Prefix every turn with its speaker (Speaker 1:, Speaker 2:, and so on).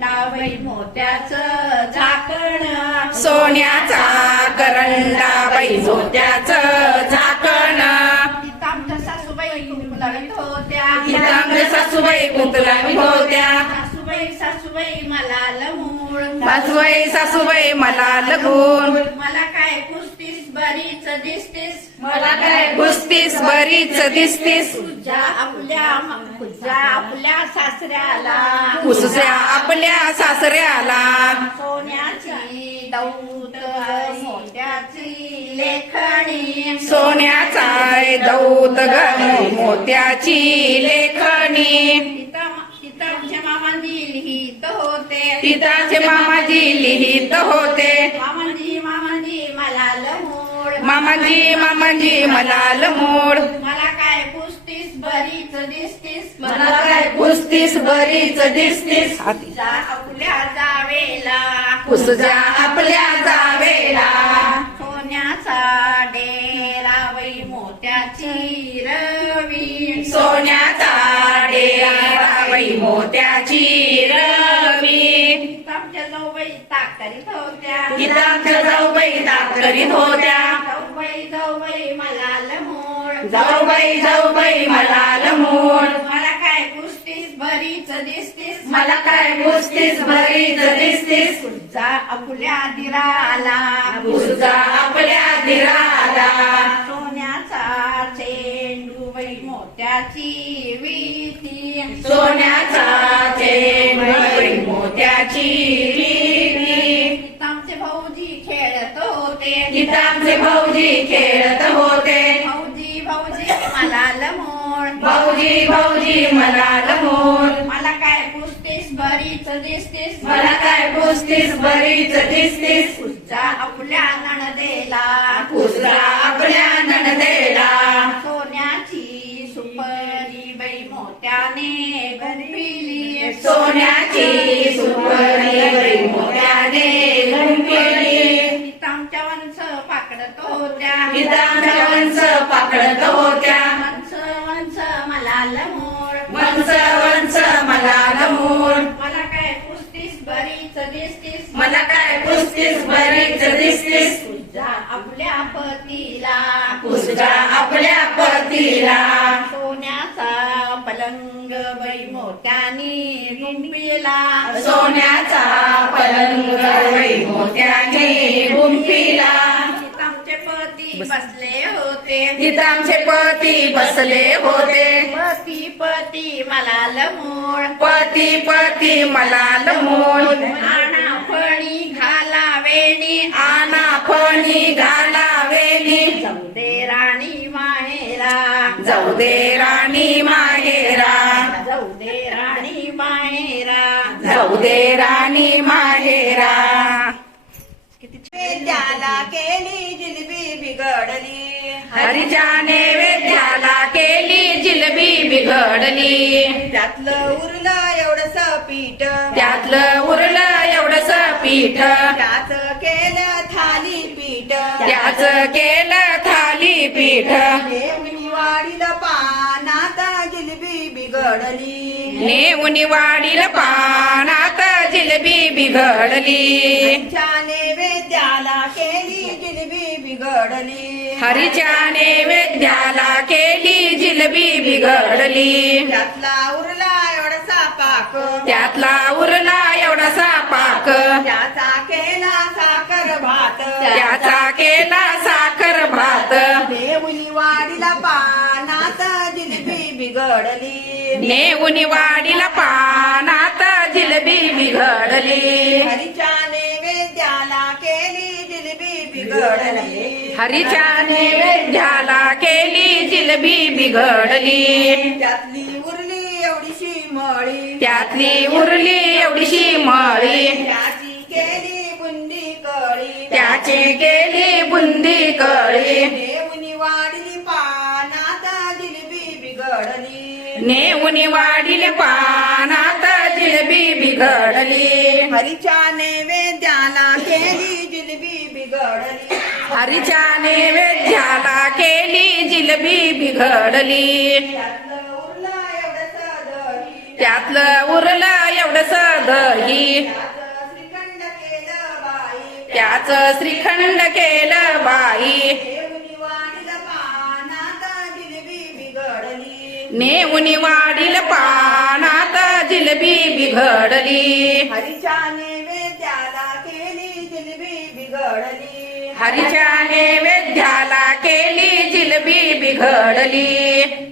Speaker 1: करंडाबाई मोत्याचं झाकण.
Speaker 2: सोन्याचा करंडा बाई झोत्याचं झाकण.
Speaker 1: आमच्या सासूबाई कुंकू होत्या.
Speaker 2: इथं सासूबाई कुंतला होत्या.
Speaker 1: सासूबाई सासूबाई मला लमूळ
Speaker 2: सासूबाई सासूबाई मला लगून.
Speaker 1: मला काय कुस्तीस बरीच दिसतीस.
Speaker 2: मला काय कुस्तीस बरीच दिसतीस.
Speaker 1: तुझ्या आपल्या तुझ्या आपल्या सासऱ्याला.
Speaker 2: उसच्या आपल्या सासऱ्याला.
Speaker 1: सोन्याची दौत मोत्याची लेखणी.
Speaker 2: सोन्याचा दौत ग मोत्याची लेखणी
Speaker 1: तिथं तिथं आमच्या मामांनी लिहित होते.
Speaker 2: पिताचे मामाजी लिहित होते.
Speaker 1: मामांजी मामांजी मला लमूळ
Speaker 2: मामाजी मामाजी मला लमोड
Speaker 1: मला काय कुस्तीस बरीच दिसतीस?
Speaker 2: मला काय कुस्तीस बरीच दिसतीस?
Speaker 1: आपल्या जावेला.
Speaker 2: उसजा आपल्या जावेला.
Speaker 1: करीत होत्या.
Speaker 2: गीताच्या जाऊबाई ताक करीत होत्या.
Speaker 1: जाऊबाई जाऊबाई मला लमोड
Speaker 2: जाऊबाई जाऊबाई मला लमोड
Speaker 1: मला काय कुस्तीस बरीच दिसतीस?
Speaker 2: मला काय कुस्तीस बरीच दिसतीस?
Speaker 1: तुझा आपल्या दिराला.
Speaker 2: उसजा आपल्या दिराला.
Speaker 1: सोन्याचा चेंडू बाई मोत्याची विती.
Speaker 2: सोन्याचा
Speaker 1: लमोड
Speaker 2: भाऊजी भाऊजी मला लमोड
Speaker 1: मला काय कुस्तीस बरीच दिसतीस.
Speaker 2: मला काय कुस्तीस बरीच दिसतीस.
Speaker 1: तुझा आपल्या नणदेला.
Speaker 2: उसरा आपल्या नणदेला.
Speaker 1: सोन्याची सुपरी बाई मोत्याने गुंफिली
Speaker 2: सोन्याची सुपरी बाई मोत्याने
Speaker 1: तिथं आमच्या वंश पाकडत होत्या.
Speaker 2: गीताच्या वंश
Speaker 1: काय कुस्तीस बरीच दिसतीस. आपल्या पतीला.
Speaker 2: उसरा आपल्या पतीला.
Speaker 1: सोन्याचा पलंग बाई मोत्याने गुंफिला.
Speaker 2: सोन्याचा पलंग बाई मोत्याने
Speaker 1: तिथं आमचे पती बसले होते.
Speaker 2: तिथं आमचे पती बसले होते.
Speaker 1: पती पती मला लमोड
Speaker 2: पती पती मला लमोड
Speaker 1: फणी
Speaker 2: घालावेली
Speaker 1: जाऊ दे राणी माहेरा.
Speaker 2: जाऊ दे राणी माहेरा.
Speaker 1: जाऊ दे राणी माहेरा.
Speaker 2: जाऊ दे राणी माहेरा.
Speaker 3: त्याला केली जिलबी बिघडली.
Speaker 2: हरीच्या नैवेद्याला केली जिलबी बिघडली.
Speaker 3: त्यातलं उरलं एवढस पीठ.
Speaker 2: त्यातलं उरलं एवढस पीठ.
Speaker 3: त्याच
Speaker 2: त्याच केलं थाली पीठ.
Speaker 3: वाढील पानात जिलबी बिघडली.
Speaker 2: नेऊन वाडील पानात जिलबी बिघडली.
Speaker 3: नैवेद्याला केली जिलबी बिघडली.
Speaker 2: हरीच्या नैवेद्याला केली जिलबी बिघडली.
Speaker 3: त्यातला उरला एवढसा पाक.
Speaker 2: त्यातला उरला एवढासा पाक.
Speaker 3: त्याचा केला साखर भात.
Speaker 2: त्याचा केला
Speaker 3: बिघडली
Speaker 2: नेऊन वाडीला पानात जिलबी बिघडली.
Speaker 3: हरीच्या नैवेद्याला केली जिलबी बिघडली.
Speaker 2: हरीच्या नैवेद्याला केली जिलबी बिघडली.
Speaker 3: त्यातली उरली एवढीशी मळी.
Speaker 2: त्यातली उरली एवढीशी मळी.
Speaker 3: त्याची केली बुंदी कळी.
Speaker 2: त्याची केली बुंदी कळी. नेऊन वाढील पानात जिलबी बिघडली.
Speaker 3: हरीच्या नैवेद्याला केली जिलबी बिघडली.
Speaker 2: हरीच्या नैवेद्याला केली जिलबी बिघडली.
Speaker 3: त्यातलं उरलं एवढंसं दही
Speaker 2: त्यातलं उरलं एवढस दही
Speaker 3: त्याचं श्रीखंड केलं बाई.
Speaker 2: नेऊन वाढील पानात जिलबी बिघडली.
Speaker 3: हरीच्या नैवेद्याला केली जिलेबी बिघडली.
Speaker 2: हरीच्या नैवेद्याला केली जिलबी बिघडली.